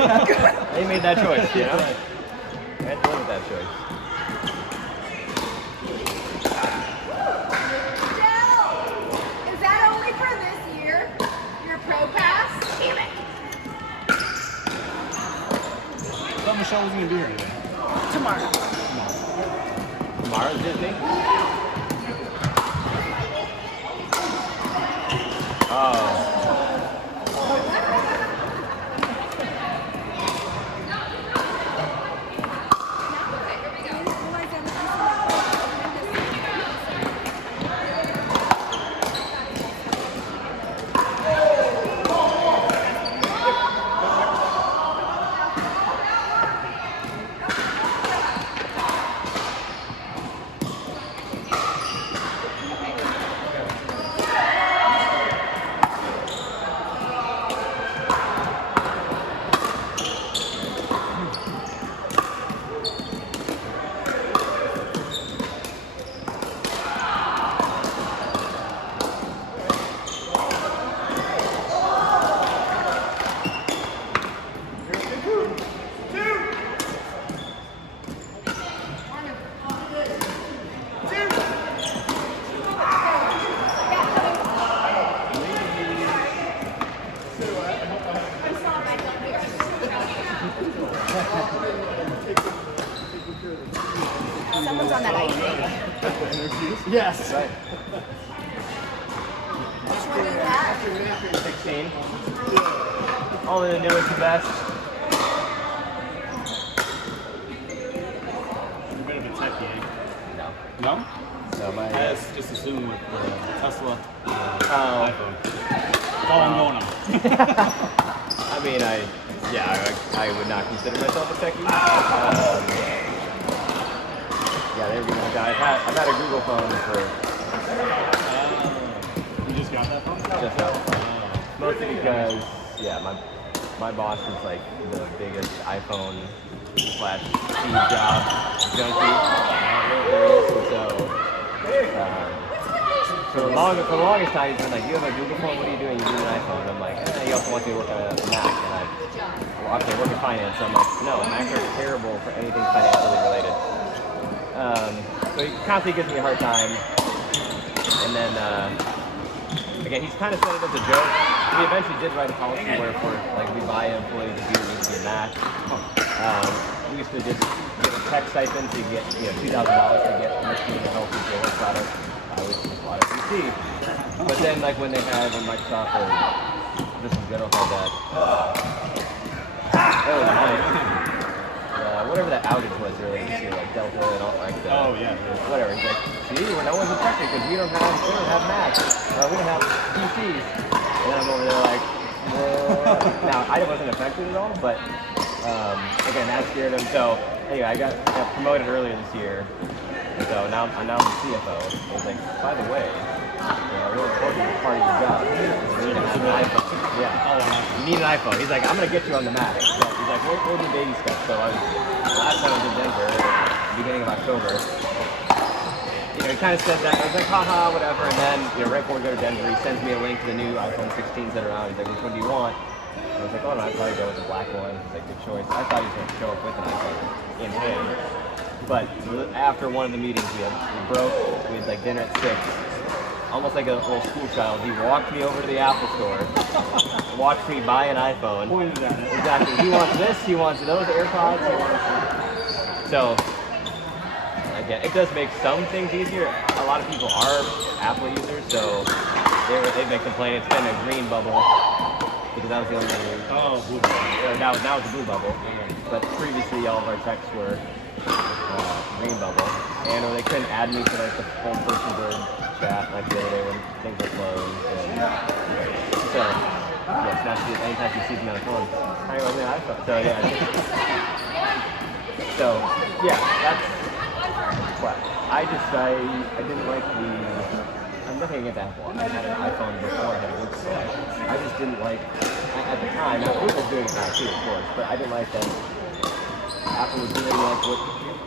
They made that choice, you know? I had to live with that choice. Joe, is that only for this year? Your pro pass? Damn it. I thought Michelle was going to be here today. Tomorrow. Tomorrow's Disney? Oh. Someone's on that ice. Yes. Right. Which one is that? 16. Only the newest the best. You're a bit of a techie, eh? No. No? So my, I just assumed with Tesla, oh. iPhone. That's all I'm going on. I mean, I would not consider myself a techie. Yeah, there we go. I've had a Google phone for You just got that phone? just now. Mostly because, yeah, my boss is like the biggest iPhone / Steve Jobs junkie there is. And so, for the longest time, he's been like, you have a Google phone, what are you doing? You do an iPhone. I'm like, he also wants me to work on a Mac. And I work in finance. So I'm like, no, Macs are terrible for anything financially related. So he constantly gives me a hard time. And then, again, he's kind of said it as a joke. We eventually did write a policy where for, like, we buy employees a beer needs to be a Mac. We used to just get a tech stipend to get, $2,000 to get a machine to help people work product. Which is a lot of PC. But then, like, when they had when Microsoft or just in general had that, whatever that outage was earlier this year, like Delta and all like that. Oh, yeah. Whatever. He's like, see, no one's affected because we don't have Macs, we don't have PCs. And then I'm over there like, now I wasn't affected at all, but again, that scared him. So anyway, I got promoted earlier this year. So now I'm the CFO. I was like, by the way, a really important part of your job is you need to have an iPhone. Yeah. You need an iPhone. He's like, I'm gonna get you on the Mac. So he's like, we'll do baby steps. So last time I was in Denver, beginning of October. He kind of said that. I was like, haha, whatever. And then, right before we go to Denver, he sends me a link to the new iPhone 16s that are out. He's like, which one do you want? And I was like, oh no, I'd probably go with the black one. He's like, good choice. I thought he was going to show up with an iPhone in hand. But after one of the meetings we broke, we had like dinner at 6. Almost like a little school child. He walked me over to the Apple store, watched me buy an iPhone. Pointed at it. Exactly. He wants this, he wants those AirPods, he wants... So, again, it does make some things easier. A lot of people are Apple users, so they've been complaining. It's been a green bubble, because that was the only thing. Oh, blue bubble. Now it's a blue bubble. But previously, all of our texts were green bubble. And they couldn't add me to like the whole person bird chat like the other day when things were closed. So, yes, anytime she sees me on the phone, hi, I'm on the iPhone. So, yeah. So, yeah, that's what I didn't like the. I'm nothing against Apple. I had an iPhone before I had a good phone. I just didn't like, at the time, now Google's doing it now too, of course, but I didn't like that Apple was doing like what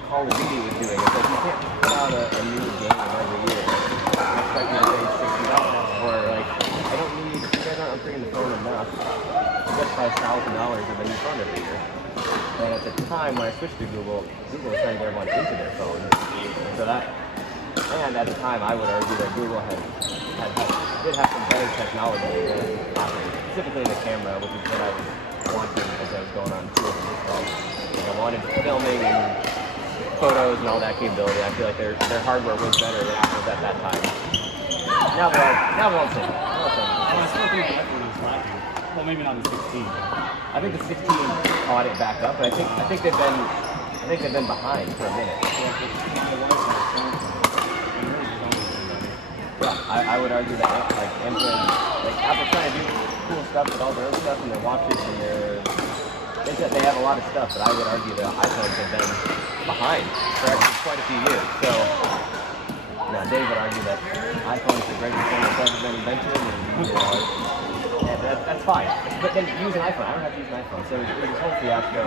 Call of Duty was doing. It's like you can't put out a new game every year and expect me to pay $60. Or like, I don't need, you guys aren't upgrading the phone enough. You guys price $1,000 of a new phone every year. And at the time when I switched to Google, Google was trying to get everyone into their phones. So that, and at the time I would argue that Google did have some better technology than Apple, specifically the camera, which is what I was wanting as I was going on tour with this phone. Like I wanted filming and photos and all that capability. I feel like their hardware was better than Apple's at that time. Now they're all the same. Well, I still think the iPhone is lacking. Well, maybe not the 16. I think the 16 caught it back up, but I think they've been behind for a minute. Yeah, I would argue that like Android, like Apple's trying to do cool stuff with all their own stuff and their watches and they have a lot of stuff, but I would argue that iPhones have been behind for actually quite a few years. So now Dave would argue that iPhone is the greatest thing that's ever been invented, and that's fine. But then use an iPhone. I don't have to use an iPhone. So it was this whole fiasco.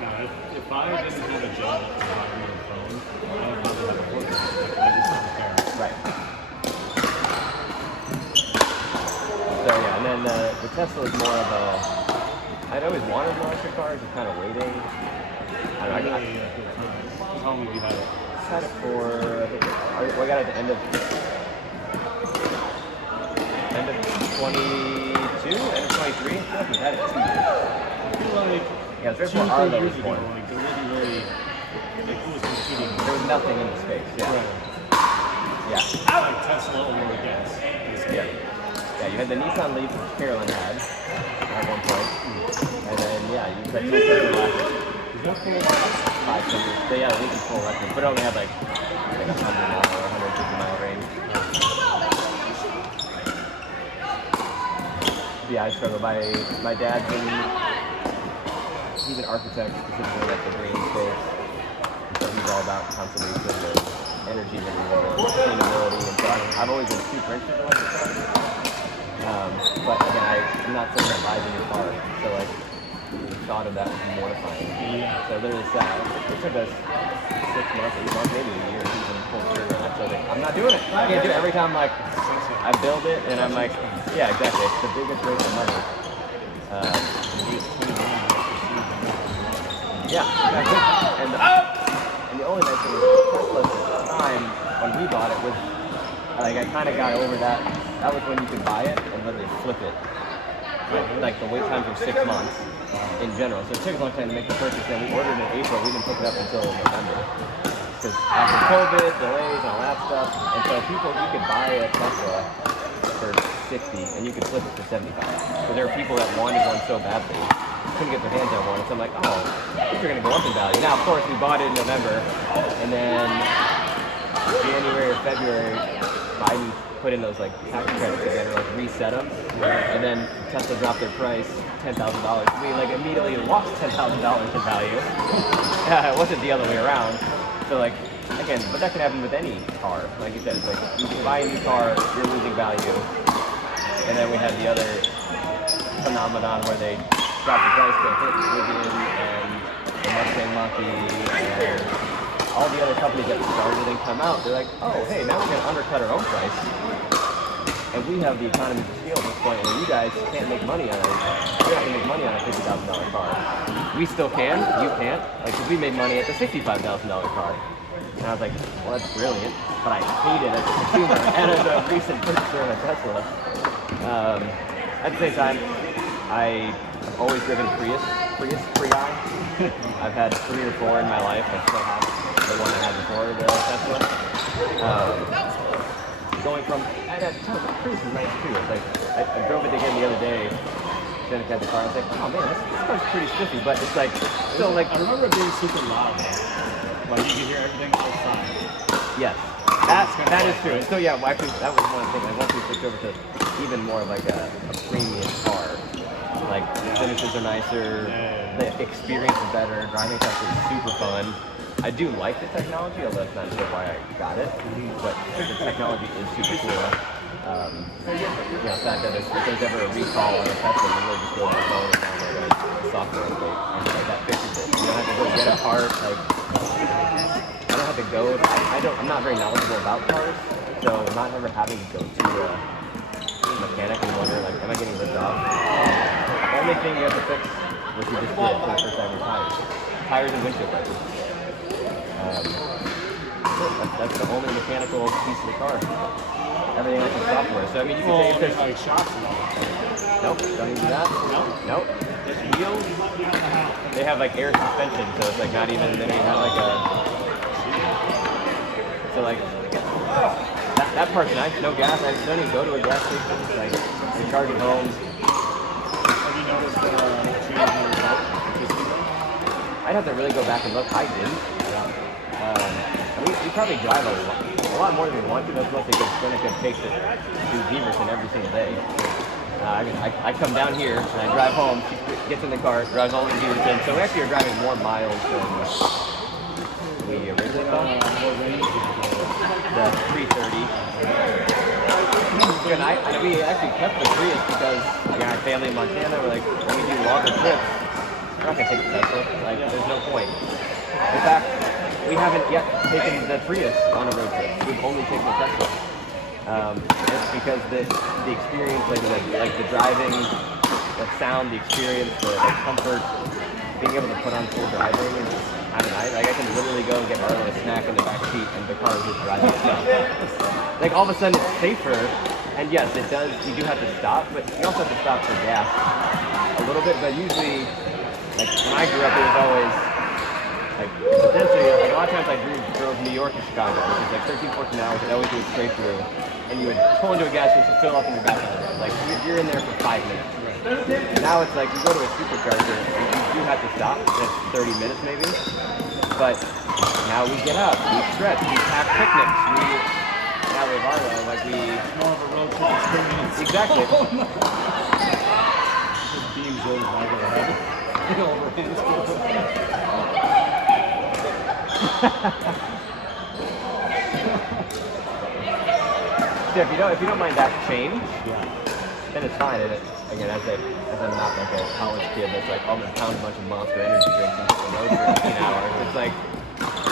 No, if I didn't have a job and I had a phone, I would probably have a work. I just don't care. Right. So yeah, and then the Tesla is more of a. I'd always wanted an electric car, just kind of waiting. I don't know. How long have you had it? Had it for. I got it at the end of 22, end of 23. I feel like we've had it 2 years. I feel like Yeah, it's right 2 before our 3 years was ago, born. like there wasn't really, like who was competing? There was nothing in the space. Yeah. Right. Yeah. Like Tesla or gas. Yeah. Yeah, you had the Nissan Leaf, which Carolyn had at one point. And then, yeah, you had Tesla electric. Is that full? 5 years. But yeah, the Leaf is full electric, but it only had like 100 mile or 150 mile range. Yeah, I struggle. My dad's he's an architect, specifically like the green space. So he's all about conservation and energy renewal and sustainability. And so I've always been super interested in electric cars. But again, I'm not someone that buys a new car. So like the thought of that was mortifying. Yeah. So literally it took us 6 months, 8 months, maybe a year to even pull the trigger on that. So like, I'm not doing it. I can't do it. Every time like I build it and I'm like, yeah, exactly. It's the biggest waste of money. Yeah, and the only nice thing was Tesla at the time when we bought it was like I kind of got over that. That was when you could buy it and literally flip it. Like the wait times were 6 months in general, so it took a long time to make the purchase. And we ordered it in April. We didn't pick it up until November because after COVID delays and all that stuff. And so you could buy a Tesla for 60 and you could flip it for 75. So there were people that wanted one so badly. Couldn't get their hands on one. So I'm like, oh, these are going to go up in value. Now, of course, we bought it in November, and then January or February, Biden put in those like tax credits together, like reset them, and then Tesla dropped their price $10,000. We like immediately lost $10,000 in value. It wasn't the other way around. So like, again, but that can happen with any car. Like you said, it's like you can buy a new car, you're losing value, and then we had the other phenomenon where they dropped the price to hit Rivian and the Mustang Mach-E and all the other companies that started and come out. They're like, oh, hey, now we're going to undercut our own price. And we have the economies of scale at this point where you guys can't make money on it. You're not going to make money on a $50,000 car. We still can, you can't. Like, 'cause we made money at the $65,000 car. And I was like, well, that's brilliant. But I hate it as a consumer and as a recent purchaser of a Tesla. At the same time, I've always driven Prius Prii. I've had 3 or 4 in my life. I still have the one I had before the Tesla. Going from, Prius is nice too. It's like, I drove it again the other day. Jenica had the car. I was like, oh man, this car's pretty spiffy, but it's like, still like. I remember it being super loud. Like you could hear everything outside. Yes, that is true. And so yeah, well, actually, that was one thing. Like once we switched over to even more of like a premium car, like the finishes are nicer, the experience is better, driving is actually super fun. I do like the technology, although that's not sure why I got it, but the technology is super cool. The fact that if there's ever a recall on a Tesla, you really just go to the phone and download a software update, and like that fixes it. You don't have to go get a part. Like I don't have to go. I'm not very knowledgeable about cars, so not ever having to go to a mechanic and wonder like, am I getting ripped off? That makes thing you have to fix, which you just did for the first time, is tires. Tires and windshield wipers. That's the only mechanical piece of the car. Everything else is software. So I mean, you can say if there's like shocks and all that. nope, don't even do that. Nope. Just wheels. They have like air suspension, so it's like not even. They don't even have like a. So like that part's nice. No gas. I don't even go to a gas station. It's like you charge at home. Have you noticed the change in your belt? I'd have to really go back and look. I didn't. We probably drive a lot more than we want to. That's mostly because Sonic takes it to Beaverton every single day. I come down here and I drive home. She gets in the car, drives all the way to Beaverton. So we actually are driving more miles than we originally thought. The 330. And we actually kept the Prius because our family in Montana, we're like, when we do longer trips, we're not gonna take the Tesla. Like, there's no point. In fact, we haven't yet taken the Prius on a road trip. We've only taken the Tesla. It's because the experience, like the driving, the sound, the experience, the comfort, being able to put on full driving, and I don't know, like I can literally go and get Marlon a snack in the back seat and the car is just driving itself. Like all of a sudden it's safer, and yes, it does, you do have to stop, but you also have to stop for gas a little bit, but usually, like when I grew up, it was always, like, essentially, like a lot of times I drove New York to Chicago, which is like 13, 14 hours, I'd always do it straight through, and you would pull into a gas station, fill up, and you're back on the road. Like, you're in there for 5 minutes. Now it's like, you go to a supercharger, and you do have to stop, it's 30 minutes maybe, but now we get up, we stretch, we have picnics, now we have Arlo, like More of a road trip experience. exactly. Just beams over my head. Yeah, if you don't mind that change, Yeah. then it's fine. And again, as I'm not like a college kid that's like, oh, I'm gonna pound a bunch of Monster Energy drinks and take a road for 18 hours. It's like,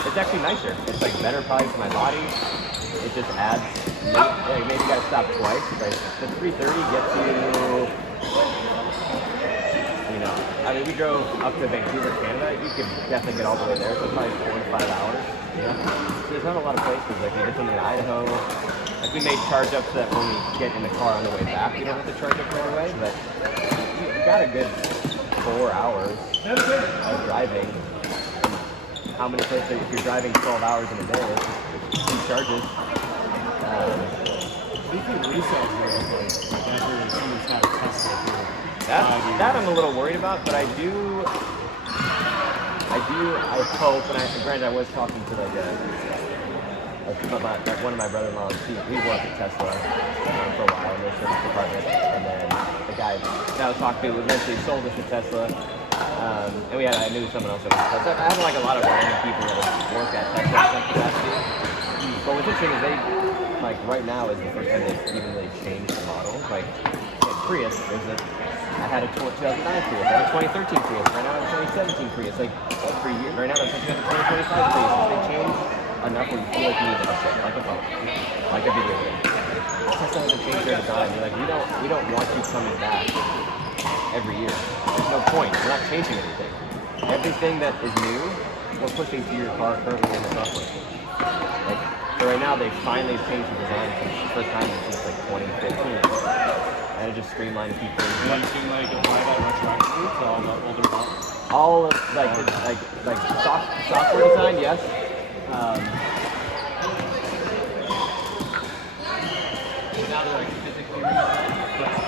it's actually nicer. It's like better probably for my body. It just adds, maybe you gotta stop twice. Like the 330 gets you, you know, I mean, we drove up to Vancouver, Canada. You could definitely get all the way there. So it's probably 4 to 5 hours. You know? So there's not a lot of places. Like we did something in Idaho. Like we made charge ups that when we get in the car on the way back, you don't have to charge up right away. But you got a good 4 hours of driving. And how many places? If you're driving 12 hours in a day, it's 2 charges. Do you think resales are like after someone's had a Tesla for That I'm a little worried about, but I hope, and granted I was talking to like one of my brother-in-laws, we worked at Tesla for a while in their service department, and then the guy that I was talking to eventually sold us to Tesla, and I knew someone else that was Tesla. I have like a lot of random people that work at Tesla in some capacity, but what's interesting is they, like right now is the first time they've even really changed the model. Like Prius, I had a 2009 Prius, I had a 2013 Prius, right now I have a 2017 Prius. Like every year, right now I'm touching on the 2025 Prius. They change enough where you feel like you need to update, like a phone, like a video game. Tesla hasn't changed their design. They're like, we don't want you coming back every year. There's no point. We're not changing anything. Everything that is new, we're pushing to your car currently in the software. Like, so right now they finally changed the design for the first time since like 2015. And it just streamlined people. Do you seem like apply that retroactively to all the older models? All of like software design, yes. Now they're like physically